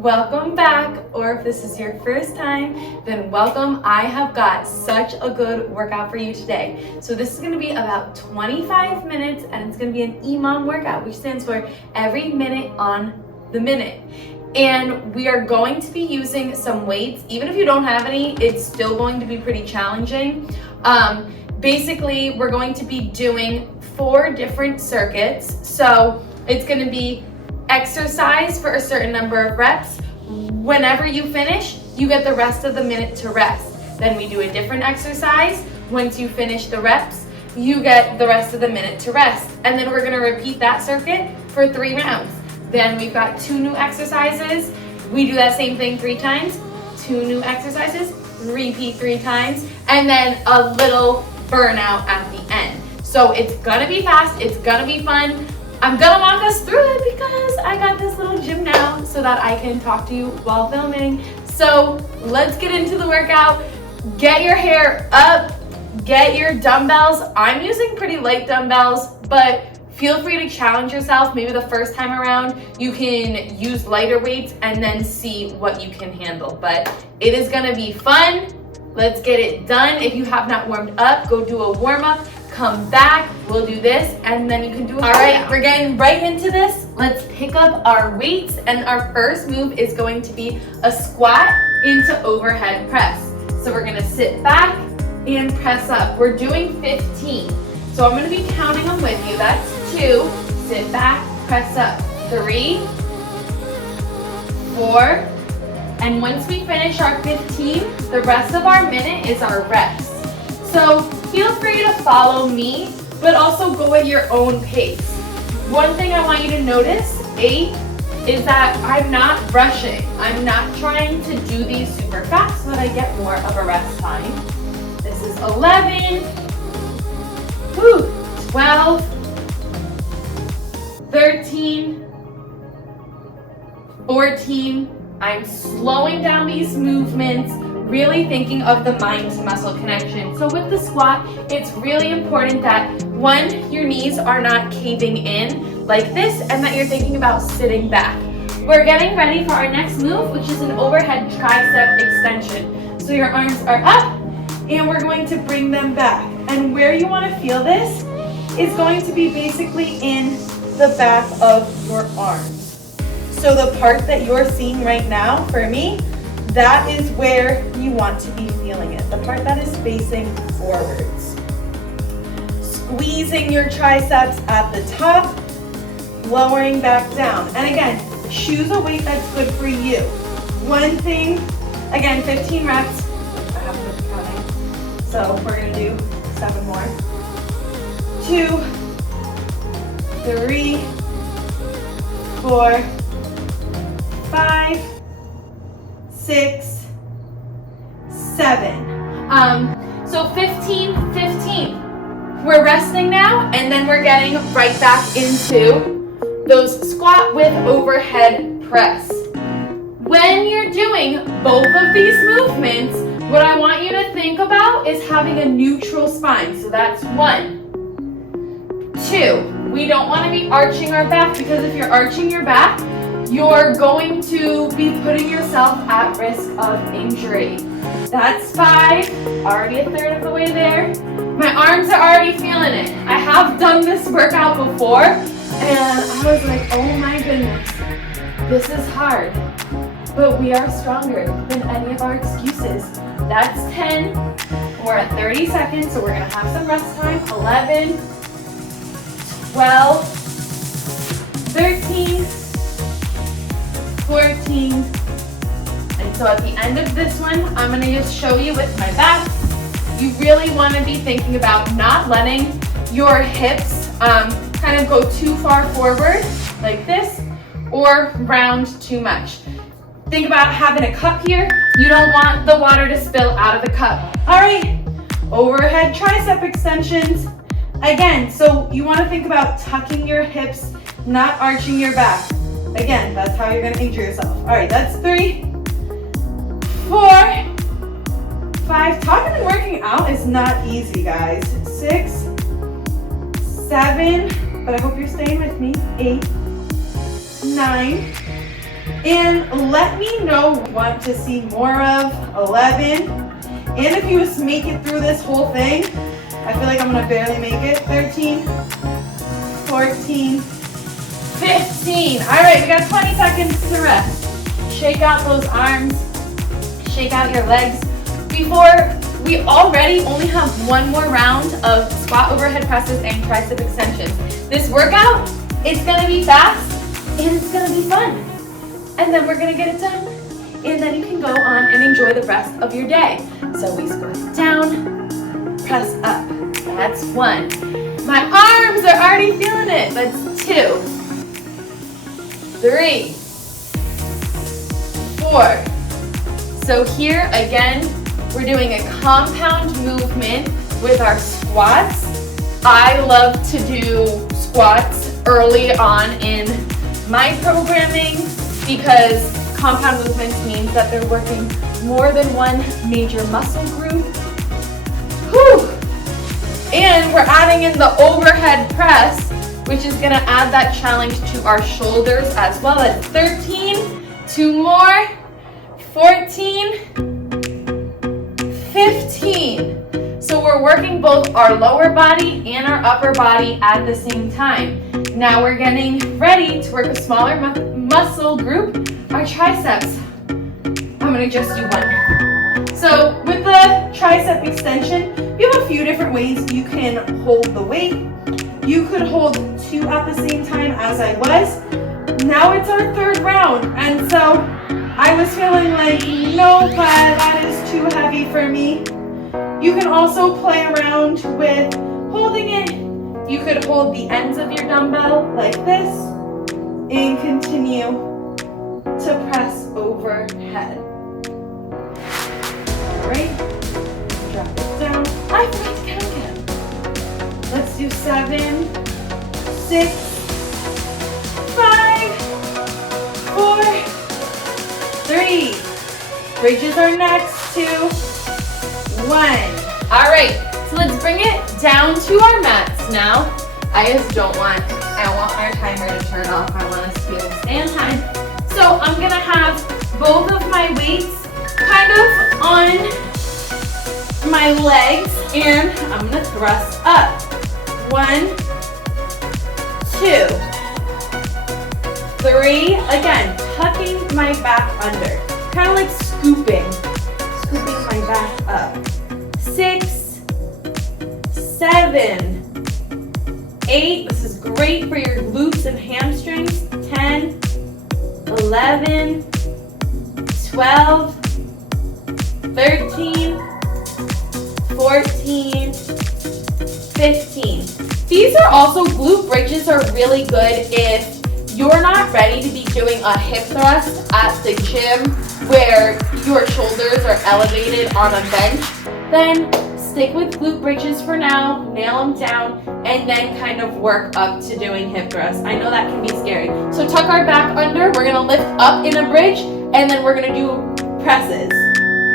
Welcome back, or if this is your first time, then welcome. I have got such a good workout for you today. So this is going to be about 25 minutes and it's going to be an Emom workout, which stands for every minute on the minute. And we are going to be using some weights. Even if you don't have any, it's still going to be pretty challenging. Basically, we're going to be doing 4 different circuits. So it's going to be exercise for a certain number of reps. Whenever you finish, you get the rest of the minute to rest. Then we do a different exercise. Once you finish the reps, you get the rest of the minute to rest. And then we're gonna repeat that circuit for 3 rounds. Then we've got 2 new exercises. We do that same thing 3 times. 2 new exercises, repeat 3 times, and then a little burnout at the end. So it's gonna be fast, it's gonna be fun. I'm gonna walk us through it because I got this little gym now so that I can talk to you while filming. So let's get into the workout. Get your hair up, get your dumbbells. I'm using pretty light dumbbells, but feel free to challenge yourself. Maybe the first time around, you can use lighter weights and then see what you can handle. But it is gonna be fun. Let's get it done. If you have not warmed up, go do a warm up. Come back, we'll do this, and then you can do it. All right, we're getting right into this. Let's pick up our weights, and our first move is going to be a squat into overhead press. So we're gonna sit back and press up. We're doing 15. So I'm gonna be counting them with you. That's 2, sit back, press up. 3, 4, and once we finish our 15, the rest of our minute is our reps. So feel free to follow me, but also go at your own pace. One thing I want you to notice, 8, is that I'm not rushing. I'm not trying to do these super fast so that I get more of a rest time. This is 11, 12, 13, 14. I'm slowing down these movements, really thinking of the mind to muscle connection. So with the squat, it's really important that 1, your knees are not caving in like this and that you're thinking about sitting back. We're getting ready for our next move, which is an overhead tricep extension. So your arms are up and we're going to bring them back. And where you want to feel this is going to be basically in the back of your arms. So the part that you're seeing right now, for me, that is where you want to be feeling it, the part that is facing forwards. Squeezing your triceps at the top, lowering back down. And again, choose a weight that's good for you. One thing, again, 15 reps. I haven't been counting, so we're gonna do 7 more. 2, 3, 4, 5, 6, 7. So 15, 15. We're resting now, and then we're getting right back into those squat with overhead press. When you're doing both of these movements, what I want you to think about is having a neutral spine. So that's 1, 2. We don't want to be arching our back because if you're arching your back, you're going to be putting yourself at risk of injury. That's 5, already a third of the way there. My arms are already feeling it. I have done this workout before, and I was like, oh my goodness, this is hard. But we are stronger than any of our excuses. That's 10, we're at 30 seconds, so we're gonna have some rest time. 11, 12, 13, 14, and so at the end of this one, I'm gonna just show you with my back. You really wanna be thinking about not letting your hips kind of go too far forward, like this, or round too much. Think about having a cup here. You don't want the water to spill out of the cup. All right, overhead tricep extensions. Again, so you wanna think about tucking your hips, not arching your back. Again, that's how you're gonna injure yourself. All right, that's 3, 4, 5. Talking and working out is not easy, guys. 6, 7, but I hope you're staying with me. 8, 9, And let me know what you want to see more of. 11. And if you make it through this whole thing, I feel like I'm gonna barely make it. 13, 14, 15. All right, we got 20 seconds to rest. Shake out those arms, shake out your legs. Before, we already only have one more round of squat overhead presses and tricep extensions. This workout, it's gonna be fast and it's gonna be fun. And then we're gonna get it done. And then you can go on and enjoy the rest of your day. So we squat down, press up. That's 1. My arms are already feeling it. That's 2, 3, 4. So here again, we're doing a compound movement with our squats. I love to do squats early on in my programming because compound movements means that they're working more than one major muscle group. Whew. And we're adding in the overhead press, which is gonna add that challenge to our shoulders as well. At 13, 2 more, 14, 15. So we're working both our lower body and our upper body at the same time. Now we're getting ready to work a smaller muscle group, our triceps. I'm gonna just do 1. So with the tricep extension, you have a few different ways you can hold the weight. You could hold 2 at the same time as I was. Now it's our 3rd round, and so I was feeling like, no, that is too heavy for me. You can also play around with holding it. You could hold the ends of your dumbbell like this and continue to press overhead. All right, drop it down. I forgot to count it. Let's do 7, 6, 5, 4, 3. Bridges are next. 2, 1. All right, so let's bring it down to our mats now. I don't want our timer to turn off. I want us to be able to stay on time. So I'm gonna have both of my weights kind of on my legs, and I'm gonna thrust up. 1, 2, 3. Again, tucking my back under, kind of like scooping my back up. 6, 7, 8. This is great for your glutes and hamstrings. 10, 11, 12, 13, 14, 15. These are also glute bridges are really good if you're not ready to be doing a hip thrust at the gym where your shoulders are elevated on a bench. Then stick with glute bridges for now, nail them down, and then kind of work up to doing hip thrusts. I know that can be scary. So tuck our back under, we're gonna lift up in a bridge, and then we're gonna do presses.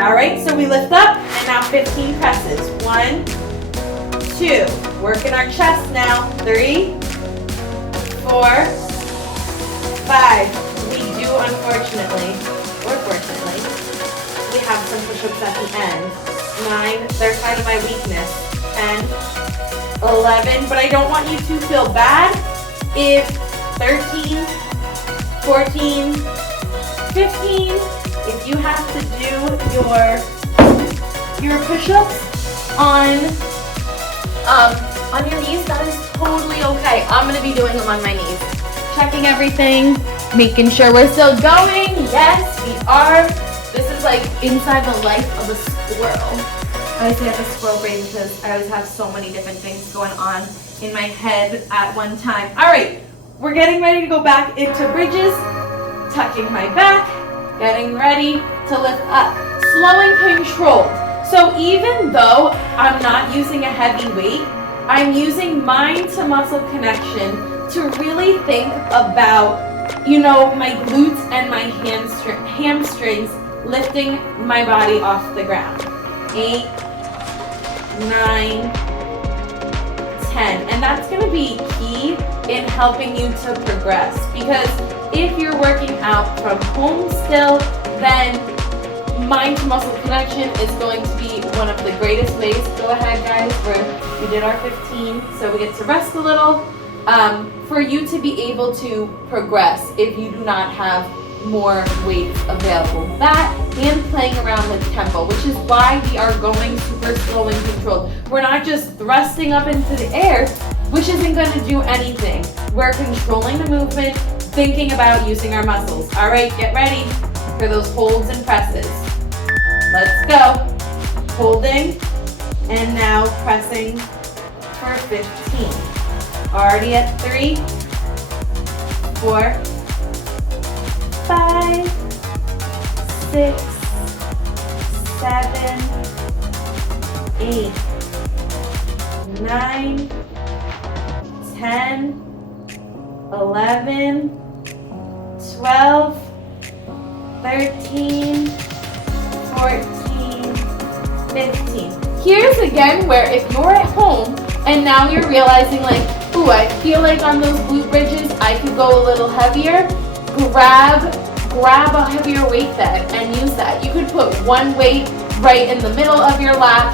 All right, so we lift up, and now 15 presses. 1, 2, working our chest now. 3, 4, 5. We do, unfortunately, or fortunately, we have some push-ups at the end. 9, they're kind of my weakness. 10, 11, but I don't want you to feel bad if 13, 14, 15, if you have to do your push-ups on your knees, that is totally okay. I'm gonna be doing them on my knees. Checking everything, making sure we're still going. Yes, we are. This is like inside the life of a squirrel. I say I have a squirrel brain because I always have so many different things going on in my head at one time. All right, we're getting ready to go back into bridges, tucking my back, getting ready to lift up. Slow and controlled. So even though I'm not using a heavy weight, I'm using mind to muscle connection to really think about, my glutes and my hamstrings lifting my body off the ground. 8, 9, 10. And that's going to be key in helping you to progress, because If you're working out from home still, then mind to muscle connection is going to be one of the greatest ways. Go ahead, guys. We did our 15, so we get to rest a little. For you to be able to progress if you do not have more weights available. That and playing around with tempo, which is why we are going super slow and controlled. We're not just thrusting up into the air, which isn't going to do anything. We're controlling the movement, thinking about using our muscles. All right, get ready for those holds and presses. Let's go. Holding and now pressing for 15. Already at 3, 4, 5, 6, 7, 8, 9, 10, 11, 12, 13, 14, 15. Here's again where if you're at home and now you're realizing like, ooh, I feel like on those glute bridges I could go a little heavier, grab a heavier weight then and use that. You could put one weight right in the middle of your lap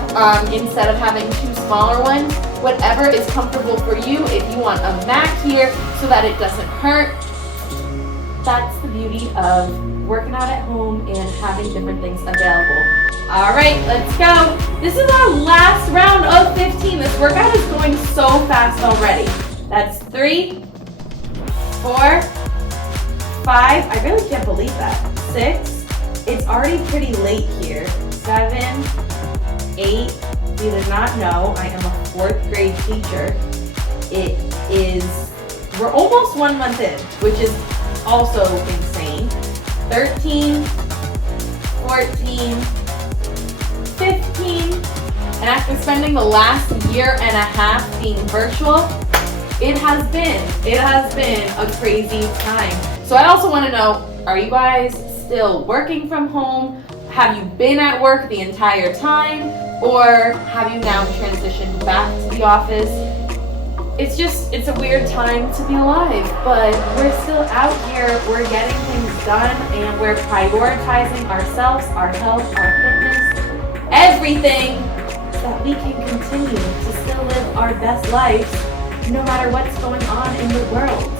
instead of having two smaller ones. Whatever is comfortable for you. If you want a mat here so that it doesn't hurt, that's the beauty of working out at home and having different things available. All right, let's go. This is our last round of 15. This workout is going so fast already. That's 3, 4, 5. I really can't believe that. 6. It's already pretty late here. 7, 8. You did not know I am a 4th grade teacher. We're almost 1 month in, which is also insane. 13, 14, 15, and after spending the last year and a half being virtual, it has been a crazy time. So I also want to know, are you guys still working from home? Have you been at work the entire time? Or have you now transitioned back to the office? It's a weird time to be alive, but we're still out here, we're getting things done, and we're prioritizing ourselves, our health, our fitness, everything, so that we can continue to still live our best lives no matter what's going on in the world.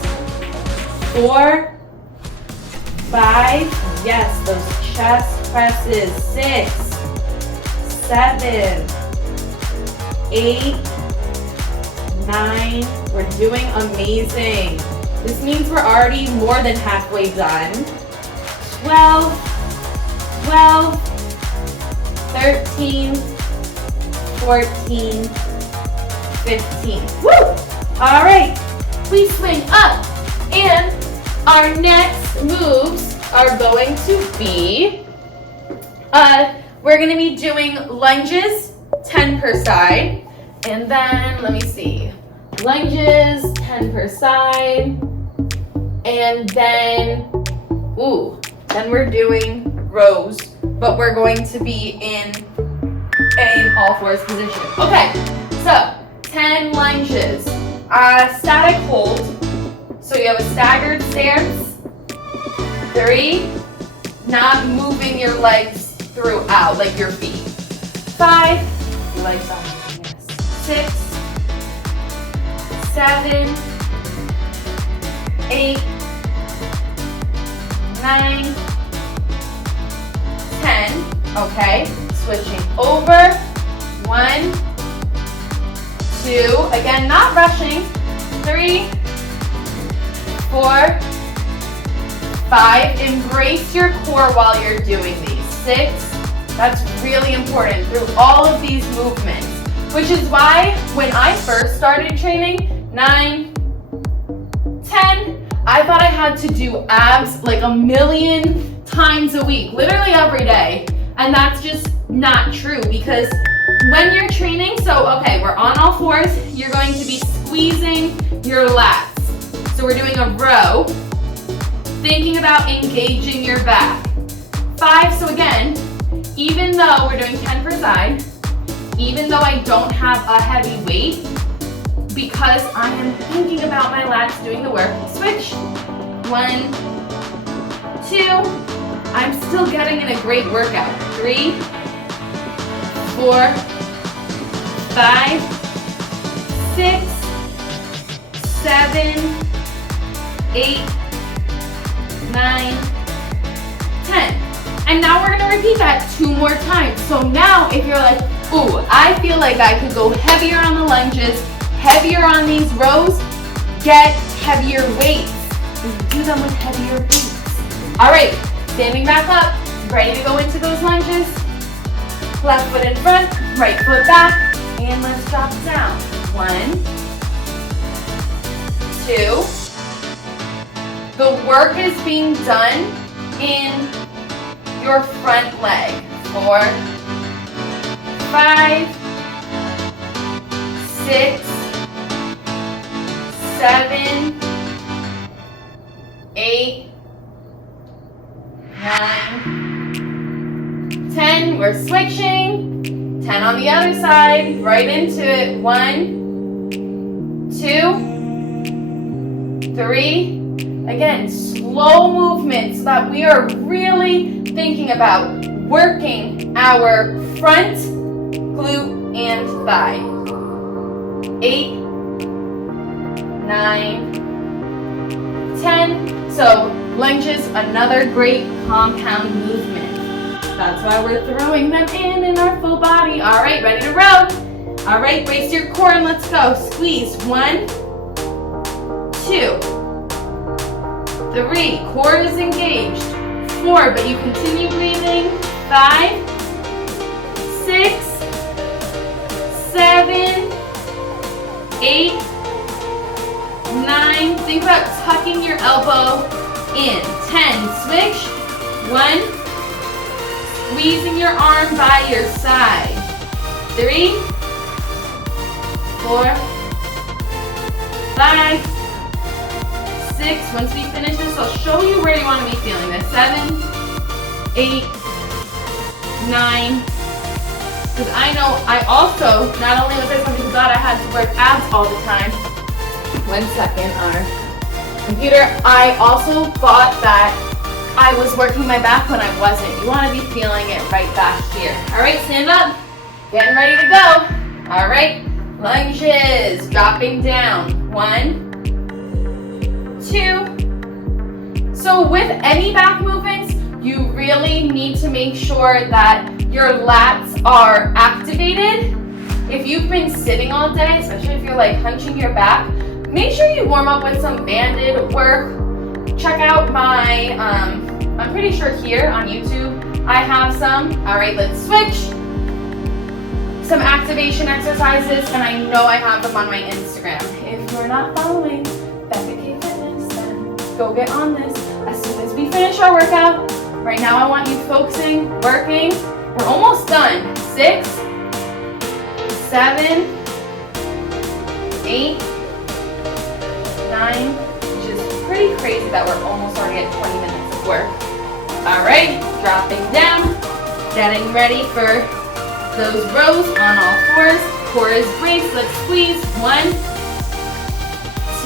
4, 5, yes, those chest presses. 6, 7, 8, 9, we're doing amazing. This means we're already more than halfway done. 12, 13, 14, 15. Woo! All right, we swing up, and our next moves are going to be, we're gonna be doing lunges, 10 per side, and then, let me see, lunges, 10 per side, and then we're doing rows, but we're going to be in an all fours position. Okay, so 10 lunges, static hold, so you have a staggered stance, 3, not moving your legs throughout, like your feet, 5, your legs on, yes, 6, 7, 8, 9, 10, okay, switching over, 1, 2, again, not rushing, 3, 4, 5, embrace your core while you're doing these, 6, that's really important through all of these movements, which is why when I first started training, 9, 10, I thought I had to do abs like a million times a week, literally every day. And that's just not true because when you're training, so okay, we're on all fours, you're going to be squeezing your lats. So we're doing a row, thinking about engaging your back. 5, so again, even though we're doing 10 per side, even though I don't have a heavy weight, because I am thinking about my lats doing the work, switch, 1, 2. I'm still getting in a great workout. 3, 4, 5, 6, 7, 8, 9, 10. And now we're gonna repeat that 2 more times. So now if you're like, ooh, I feel like I could go heavier on the lunges, heavier on these rows, get heavier weights. And do them with heavier weights. All right, standing back up, ready to go into those lunges. Left foot in front, right foot back, and let's drop down. 1, 2. The work is being done in your front leg. 4, 5, 6, 7, 8, 9, 10. We're switching. 10 on the other side. Right into it. 1, 2, 3. Again, slow movement so that we are really thinking about working our front glute and thigh. 8, 9, 10. So lunges, another great compound movement. That's why we're throwing them in our full body. All right, ready to row. All right, brace your core and let's go. Squeeze. 1, 2, 3. Core is engaged. 4, but you continue breathing. 5, 6, 7, 8, 9. Think about tucking your elbow in. 10. Switch. 1. Squeezing your arm by your side. 3, 4, 5, 6. Once we finish this, I'll show you where you want to be feeling this. 7, 8, 9. Because I know I also, not only was I something thought I had to work abs all the time. 1 second, our computer. I also thought that I was working my back when I wasn't. You want to be feeling it right back here. All right, stand up. Getting ready to go. All right, lunges. Dropping down. 1, 2. So with any back movements, you really need to make sure that your lats are activated. If you've been sitting all day, especially if you're like hunching your back, make sure you warm up with some banded work. Check out my, I'm pretty sure here on YouTube, I have some. All right, let's switch. Some activation exercises, and I know I have them on my Instagram. If you're not following Becca Fitness, then go get on this as soon as we finish our workout. Right now I want you focusing, working. We're almost done. 6, 7, 8, 9, which is pretty crazy that we're almost already at 20 minutes of work. All right, dropping down, getting ready for those rows on all fours. Core is braced, let's squeeze. 1,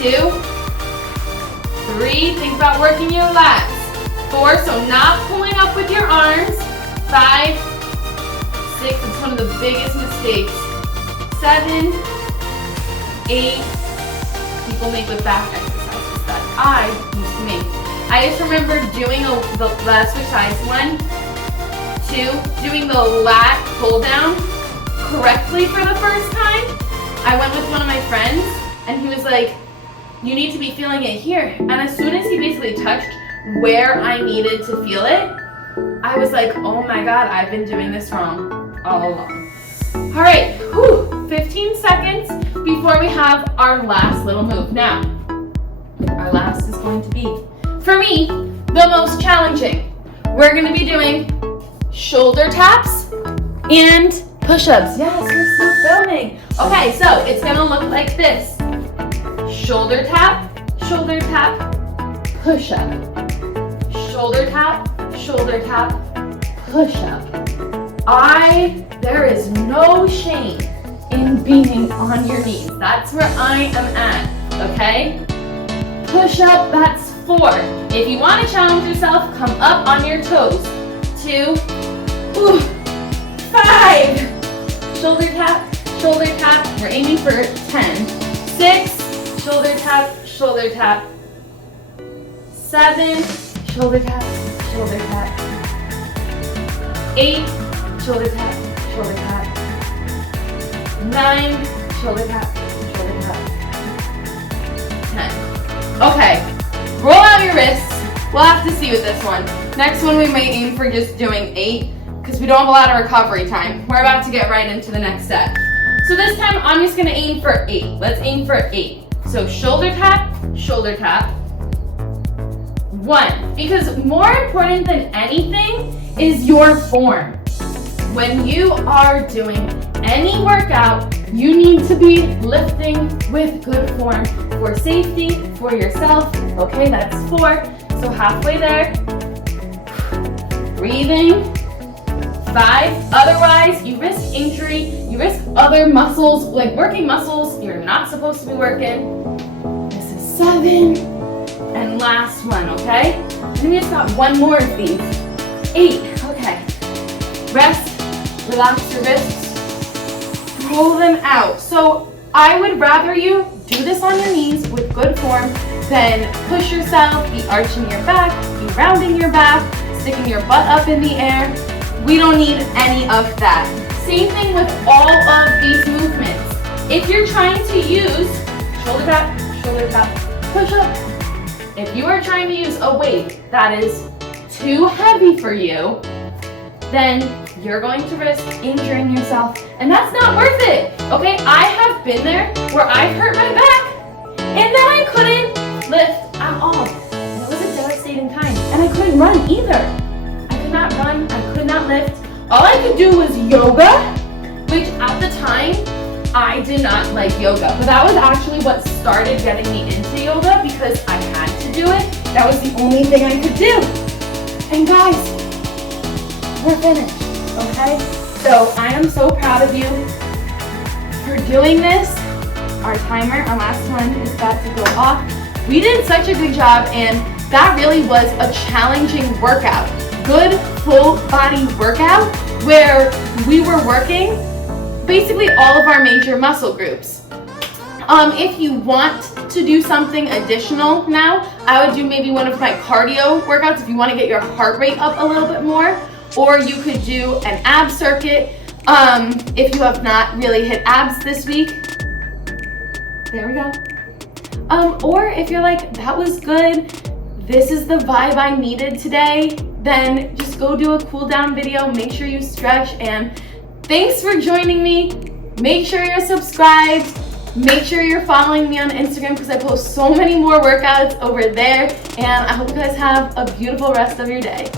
2, 3, think about working your lats. 4, so not pulling up with your arms. 5, 6, it's one of the biggest mistakes. 7, 8, people make with back exercises that I used to make. I just remember doing the last switch sides. 1, 2, doing the lat pull down correctly for the first time. I went with one of my friends and he was like, you need to be feeling it here. And as soon as he basically touched where I needed to feel it, I was like, oh my God, I've been doing this wrong all along. All right, 15 seconds before we have our last little move. Now, our last is going to be, for me, the most challenging. We're gonna be doing shoulder taps and push-ups. Yes, we're still filming. Okay, so it's gonna look like this. Shoulder tap, push-up. Shoulder tap, push-up. There is no shame in being on your knees. That's where I am at, okay? Push-up, that's 4. If you want to challenge yourself, come up on your toes. 2, 5. Shoulder tap, shoulder tap. We're aiming for 10. 6, shoulder tap, shoulder tap. 7, shoulder tap, shoulder tap. 8, shoulder tap, shoulder tap. 9, shoulder tap, shoulder tap. 10. Okay, roll out your wrists. We'll have to see with this one. Next one we may aim for just doing 8 because we don't have a lot of recovery time. We're about to get right into the next set. So this time I'm just gonna aim for 8. Let's aim for 8. So shoulder tap, shoulder tap. 1, because more important than anything is your form. When you are doing any workout, you need to be lifting with good form for safety, for yourself. Okay, that's 4. So halfway there. Breathing. 5. Otherwise, you risk injury. You risk other muscles, like working muscles you're not supposed to be working. This is 7. And last one, okay? And we just got one more of these. 8. Okay. Rest. Relax your wrists, roll them out. So I would rather you do this on your knees with good form than push yourself, be arching your back, be rounding your back, sticking your butt up in the air. We don't need any of that. Same thing with all of these movements. If you're trying to use shoulder tap, push up. If you are trying to use a weight that is too heavy for you, then you're going to risk injuring yourself, and that's not worth it, okay? I have been there where I've hurt my back, and then I couldn't lift at all. And it was a devastating time, and I couldn't run either. I could not run, I could not lift. All I could do was yoga, which at the time, I did not like yoga, but that was actually what started getting me into yoga because I had to do it. That was the only thing I could do. And guys, we're finished. Okay, so I am so proud of you for doing this. Our timer, our last one, is about to go off. We did such a good job, and that really was a challenging workout. Good full body workout where we were working basically all of our major muscle groups. If you want to do something additional now, I would do maybe one of my cardio workouts if you want to get your heart rate up a little bit more. Or you could do an ab circuit if you have not really hit abs this week. There we go. Or if you're like, that was good, this is the vibe I needed today, then just go do a cool down video, make sure you stretch, and thanks for joining me. Make sure you're subscribed. Make sure you're following me on Instagram because I post so many more workouts over there, and I hope you guys have a beautiful rest of your day.